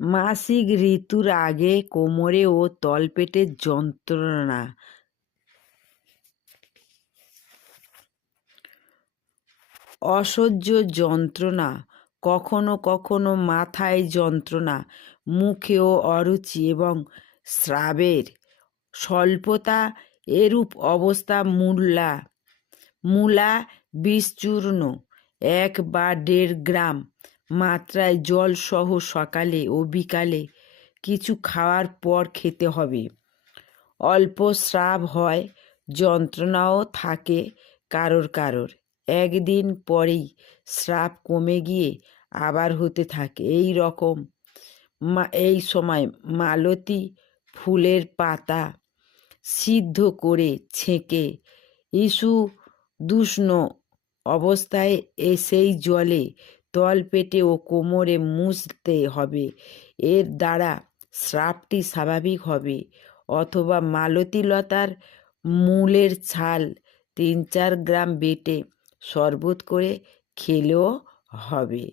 মাসিক ঋতুর আগে কোমরে ও তলপেটের যন্ত্রণা। অসহ্য যন্ত্রণা, কখনো কখনো মাথায় যন্ত্রণা মুখে ও অরুচি এবং স্রাবের। স্বল্পতা এরূপ অবস্থা মূলা মূলা বিষচূর্ণ এক বা দেড় গ্রাম। মাত্রায় জলসহ সকালে ও বিকালে কিছু খাওয়ার পর খেতে হবে। অল্প স্রাব হয়, যন্ত্রণাও থাকে কারোর কারোর। একদিন পরেই স্রাব কমে গিয়ে আবার হতে থাকে। এই রকম এই সময় মালতী ফুলের পাতা সিদ্ধ করে ছেঁকে ইস্যু দূষ্ণ অবস্থায় সেই জলে তলপেটে ও কোমরে মুছতে হবে। এর দ্বারা স্রাবটি স্বাভাবিক হবে। অথবা মালতী লতার মূলের ছাল তিন চার গ্রাম বেটে শরবত করে খেলেও হবে।